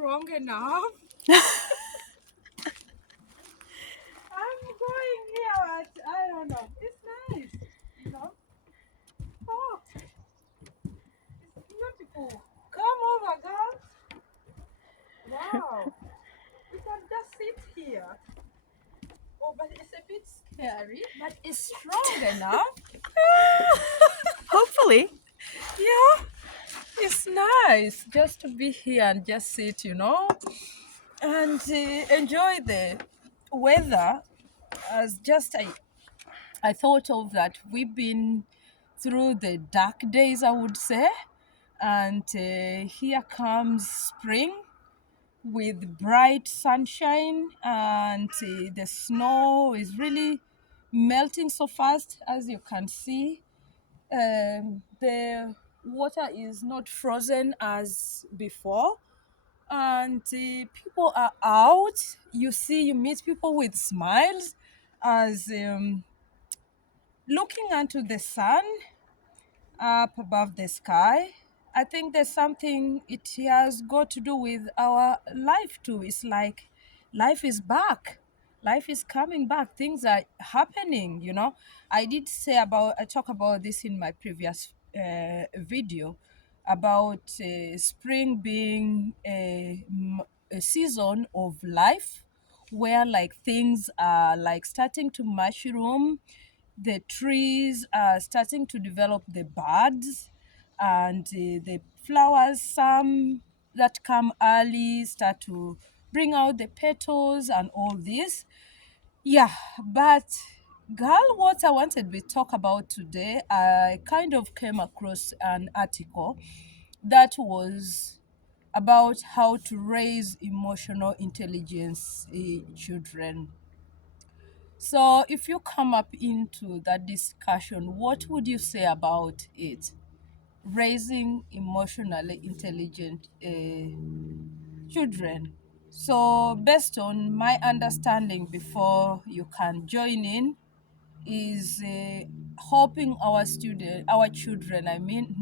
strong enough. I'm going here, but I don't know. It's nice, you know. Oh, it's beautiful. Come over, girl. Wow. We can just sit here. Oh, but it's a bit scary, but it's strong enough. Hopefully. Yeah, it's nice just to be here and just sit, and enjoy the weather. As just I thought of that we've been through the dark days, I would say, and here comes spring with bright sunshine, and the snow is really melting so fast, as you can see. The water is not frozen as before, and people are out. You meet people with smiles as looking onto the sun up above the sky. I think there's something it has got to do with our life too. It's like life is back. Life is coming back. Things are happening. I talk about this in my previous video about spring being a season of life where like things are like starting to mushroom, the trees are starting to develop the buds, and the flowers, some that come early, start to bring out the petals and all this. Yeah, but girl, what I wanted to talk about today, I kind of came across an article that was about how to raise emotional intelligence children. So, if you come up into that discussion, what would you say about it? Raising emotionally intelligent children. So, based on my understanding, before you can join in, is helping our children. I mean,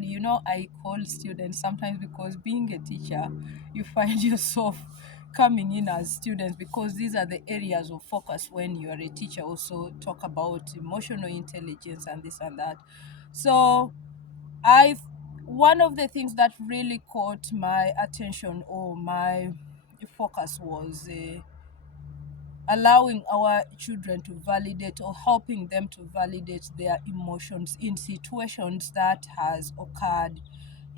I call students sometimes because being a teacher, you find yourself coming in as students because these are the areas of focus when you are a teacher. Also, talk about emotional intelligence and this and that. So, I one of the things that really caught my attention or my focus was allowing our children to validate or helping them to validate their emotions in situations that has occurred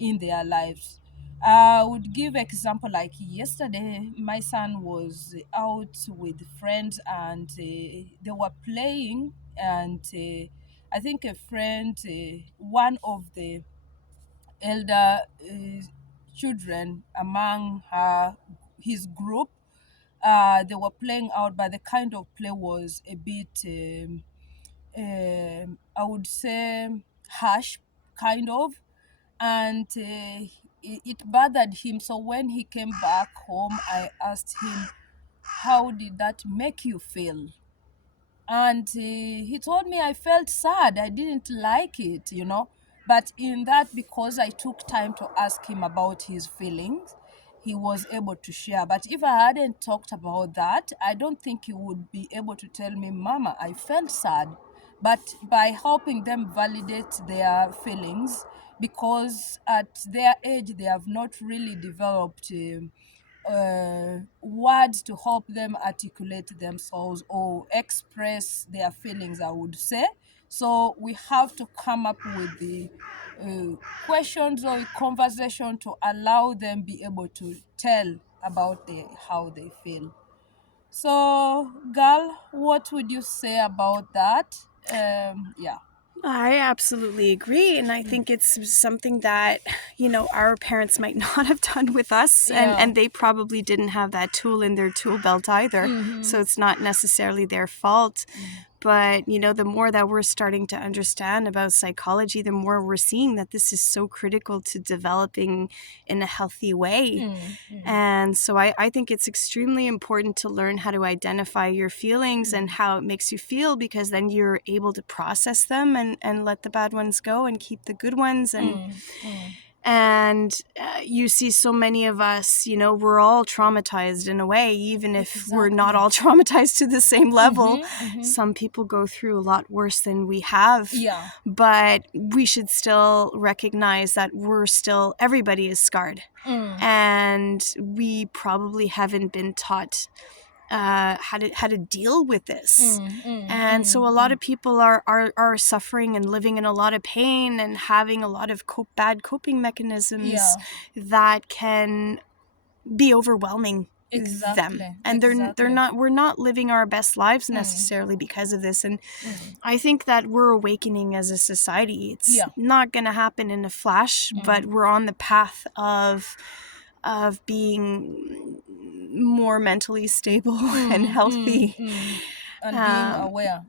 in their lives. I would give example like yesterday my son was out with friends, and they were playing, and I think a friend, one of the elder children among his group, they were playing out, but the kind of play was a bit, I would say, harsh, kind of, and it bothered him. So when he came back home, I asked him, "How did that make you feel?" And he told me, I felt sad, I didn't like it. But in that, because I took time to ask him about his feelings, he was able to share. But if I hadn't talked about that, I don't think he would be able to tell me, Mama, I felt sad. But by helping them validate their feelings, because at their age they have not really developed words to help them articulate themselves or express their feelings, I would say. So we have to come up with the uh, questions or conversation to allow them be able to tell about how they feel. So, girl, what would you say about that? Yeah. I absolutely agree. And I think it's something that, our parents might not have done with us. And, Yeah. and they probably didn't have that tool in their tool belt either. So it's not necessarily their fault. But, the more that we're starting to understand about psychology, the more we're seeing that this is so critical to developing in a healthy way. And so I think it's extremely important to learn how to identify your feelings and how it makes you feel, because then you're able to process them and let the bad ones go and keep the good ones. And you see so many of us, we're all traumatized in a way, even if we're not Exactly. all traumatized to the same level. Mm-hmm. Some people go through a lot worse than we have. Yeah. But we should still recognize that everybody is scarred. And we probably haven't been taught how to deal with this. And so a lot of people are suffering and living in a lot of pain and having a lot of bad coping mechanisms Yeah. that can be overwhelming them. Exactly. And they're Exactly. not we're not living our best lives necessarily because of this. And I think that we're awakening as a society. It's Yeah. not going to happen in a flash, but we're on the path of being more mentally stable and healthy. And being aware,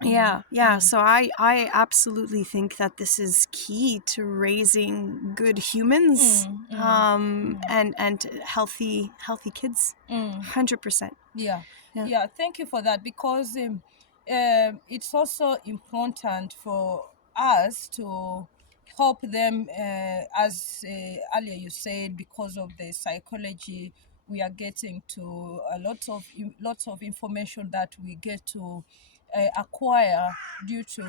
Yeah. So I absolutely think that this is key to raising good humans, and healthy kids. 100%. Yeah. Yeah. Yeah. Thank you for that, because it's also important for us to help them, as earlier you said, because of the psychology we are getting to lots of information that we get to acquire due to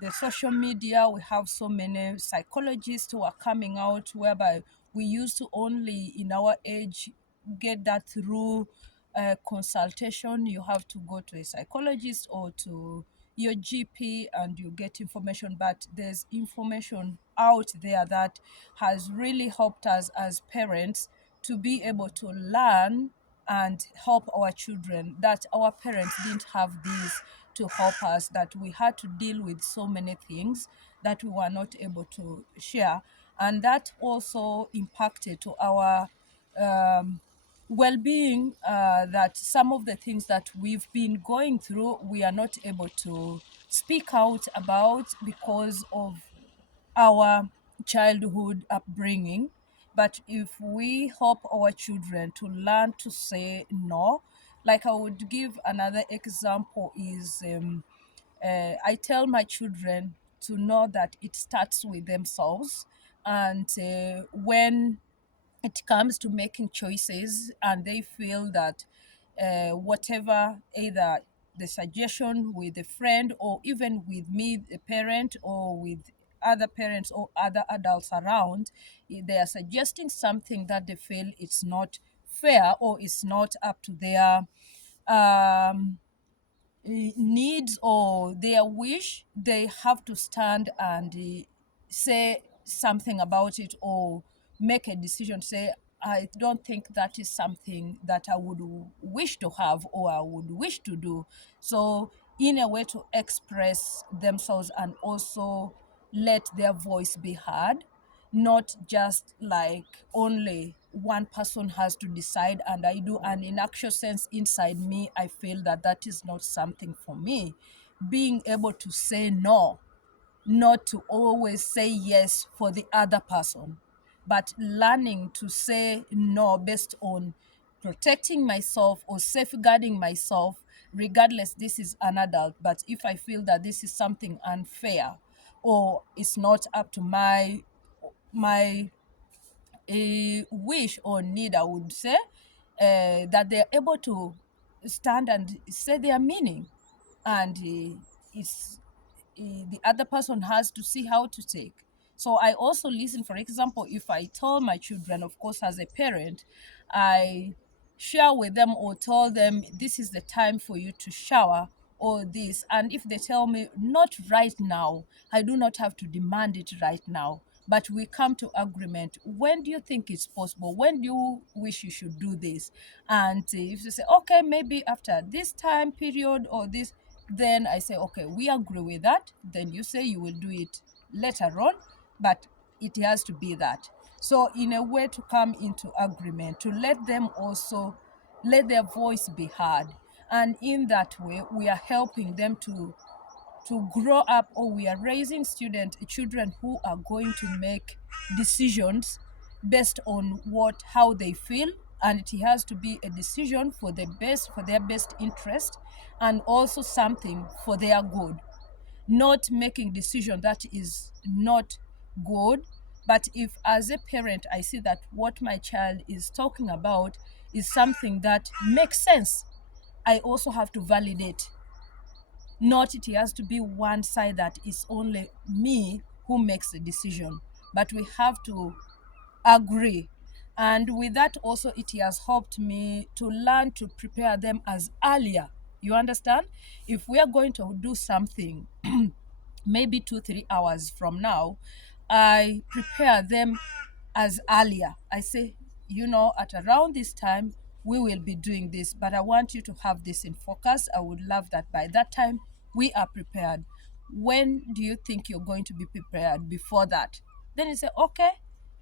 the social media. We have so many psychologists who are coming out, whereby we used to only in our age get that through consultation. You have to go to a psychologist or to your GP and you get information. But there's information out there that has really helped us as parents to be able to learn and help our children, that our parents didn't have these to help us, that we had to deal with so many things that we were not able to share. And that also impacted to our well-being, that some of the things that we've been going through we are not able to speak out about because of our childhood upbringing. But if we help our children to learn to say no, like I would give another example is, I tell my children to know that it starts with themselves. And when it comes to making choices and they feel that whatever, either the suggestion with a friend or even with me, the parent, or with other parents or other adults around, they are suggesting something that they feel it's not fair or it's not up to their um, needs or their wish, they have to stand and say something about it, or make a decision, say, I don't think that is something that I would wish to have or I would wish to do. So, in a way to express themselves and also let their voice be heard, not just like only one person has to decide and I do. And in actual sense, inside me, I feel that that is not something for me. Being able to say no, not to always say yes for the other person, but learning to say no based on protecting myself or safeguarding myself, regardless this is an adult. But if I feel that this is something unfair or it's not up to my wish or need, I would say, that they're able to stand and say their meaning. And it's the other person has to see how to take. So I also listen. For example, if I tell my children, of course, as a parent, I share with them or tell them this is the time for you to shower or this. And if they tell me not right now, I do not have to demand it right now. But we come to agreement. When do you think it's possible? When do you wish you should do this? And if they say, okay, maybe after this time period or this, then I say, okay, we agree with that. Then you say you will do it later on, but it has to be that. So, in a way, to come into agreement, to let them also let their voice be heard. And in that way, we are helping them to grow up, or we are raising children who are going to make decisions based on how they feel, and it has to be a decision for their best interest, and also something for their good, not making decision that is not good, But if as a parent I see that what my child is talking about is something that makes sense, I also have to validate. Not it has to be one side that is only me who makes the decision, but we have to agree. And with that also, it has helped me to learn to prepare them as earlier. You understand? If we are going to do something, maybe 2 3 hours from now, I prepare them as earlier. I say, at around this time we will be doing this, but I want you to have this in focus. I would love that by that time we are prepared. When do you think you're going to be prepared before that? Then you say, okay,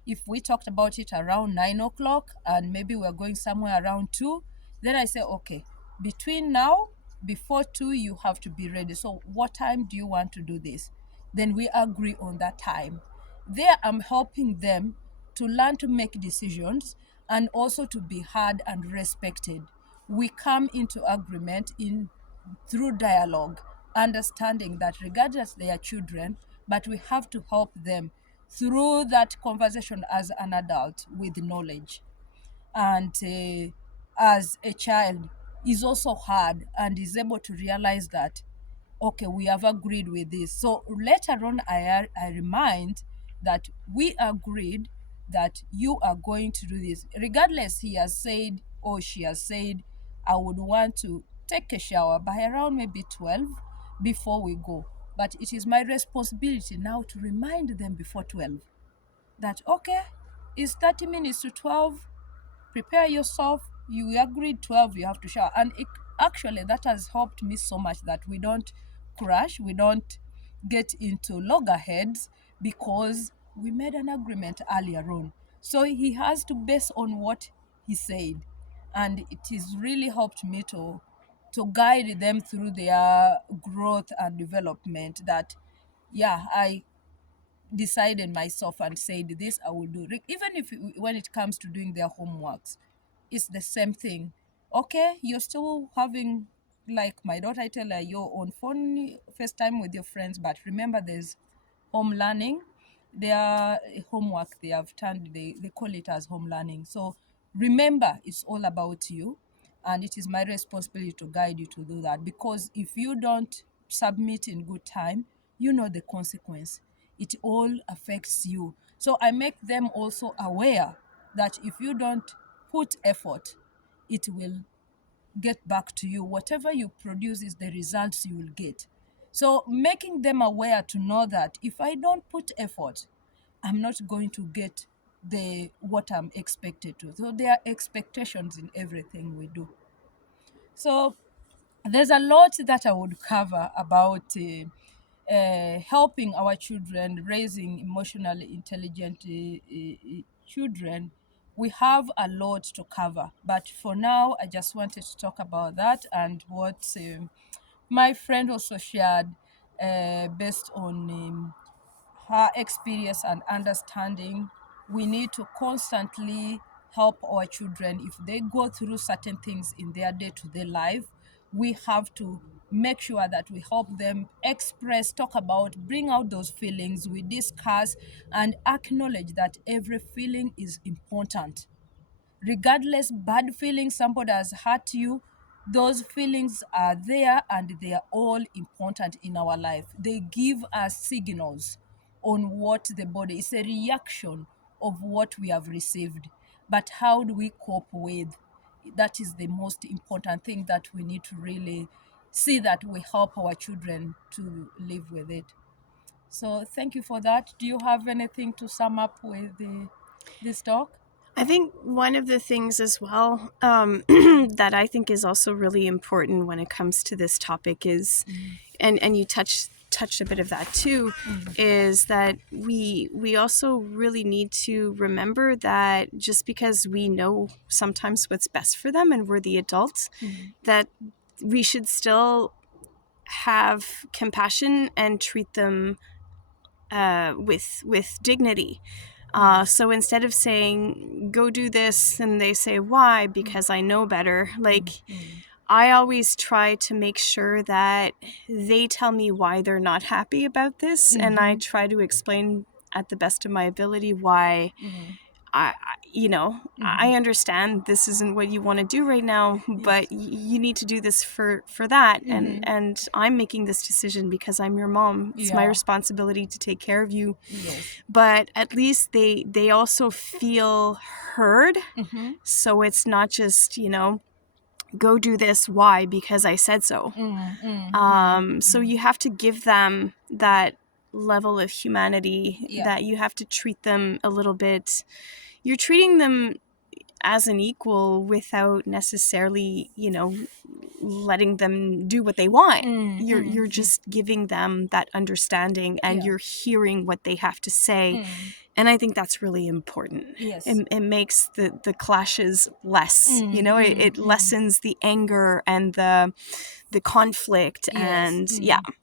if we talked about it around 9 o'clock and maybe we're going somewhere around 2, then I say, okay, between now, before 2, you have to be ready. So what time do you want to do this? Then we agree on that time. There, I'm helping them to learn to make decisions and also to be heard and respected. We come into agreement through dialogue, understanding that regardless they are children, but we have to help them through that conversation as an adult with knowledge. And as a child is also hard and is able to realize that, okay, we have agreed with this. So later on, I remind that we agreed that you are going to do this. Regardless, he has said or she has said, I would want to take a shower by around maybe 12 before we go. But it is my responsibility now to remind them before 12 that, okay, it's 30 minutes to 12, prepare yourself. You agreed 12, you have to shower. And actually, that has helped me so much that we don't crash, we don't get into loggerheads because we made an agreement earlier on. So he has to base on what he said. And it has really helped me to guide them through their growth and development that, yeah, I decided myself and said this I will do. Even if when it comes to doing their homeworks, it's the same thing. Okay, you're still having, like my daughter, I tell her, you're on phone FaceTime with your friends, but remember there's home learning. Their homework they have turned, they call it as home learning. So remember, it's all about you, and it is my responsibility to guide you to do that, because if you don't submit in good time, you know the consequence. It all affects you. So I make them also aware that if you don't put effort, it will get back to you. Whatever you produce is the results you will get. So making them aware to know that if I don't put effort, I'm not going to get the what I'm expected to. So there are expectations in everything we do. So there's a lot that I would cover about helping our children, raising emotionally intelligent children. We have a lot to cover, but for now, I just wanted to talk about that and what my friend also shared based on her experience and understanding. We need to constantly help our children if they go through certain things in their day-to-day life. We have to make sure that we help them express, talk about, bring out those feelings. We discuss and acknowledge that every feeling is important. Regardless bad feelings somebody has hurt you, those feelings are there and they are all important in our life. They give us signals on what the body is, a reaction of what we have received, but how do we cope with? That is the most important thing that we need to really see, that we help our children to live with it. So thank you for that. Do you have anything to sum up with this talk? I think one of the things as well that I think is also really important when it comes to this topic is, and you touched a bit of that too, is that we also really need to remember that just because we know sometimes what's best for them and we're the adults, that we should still have compassion and treat them with dignity. So instead of saying, go do this, and they say, why? Because I know better. Like, I always try to make sure that they tell me why they're not happy about this. And I try to explain at the best of my ability why I understand this isn't what you want to do right now, but you need to do this for that, and I'm making this decision because I'm your mom. It's my Yeah. responsibility to take care of you. Yes. But at least they also feel heard, so it's not just go do this. Why? Because I said so. So you have to give them that level of humanity, Yeah. that you have to treat them a little bit. You're treating them as an equal without necessarily, letting them do what they want. You're just giving them that understanding, and Yeah. you're hearing what they have to say. And I think that's really important. Yes. It makes the clashes less. It lessens the anger and the conflict. Yes. And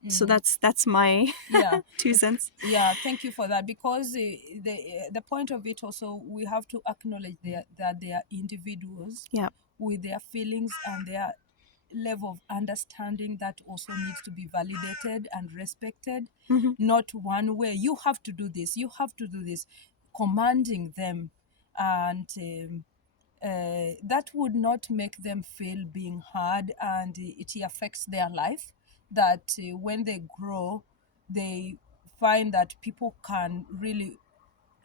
so that's my Yeah. 2 cents. Yeah, thank you for that, because the point of it also, we have to acknowledge that they are individuals Yeah. with their feelings and their level of understanding that also needs to be validated and respected. Not one way, you have to do this, you have to do this, commanding them, and that would not make them feel being heard, and it affects their life. That when they grow, they find that people can really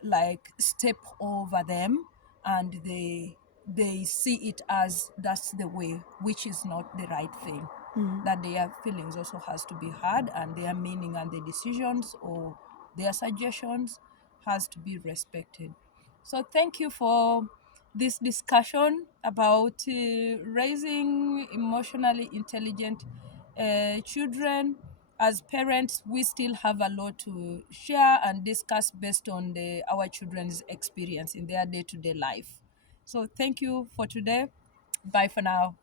like step over them, and they see it as that's the way, which is not the right thing. That their feelings also has to be heard, and their meaning and their decisions or their suggestions has to be respected. So thank you for this discussion about raising emotionally intelligent children. As parents, we still have a lot to share and discuss based on our children's experience in their day-to-day life. So thank you for today. Bye for now.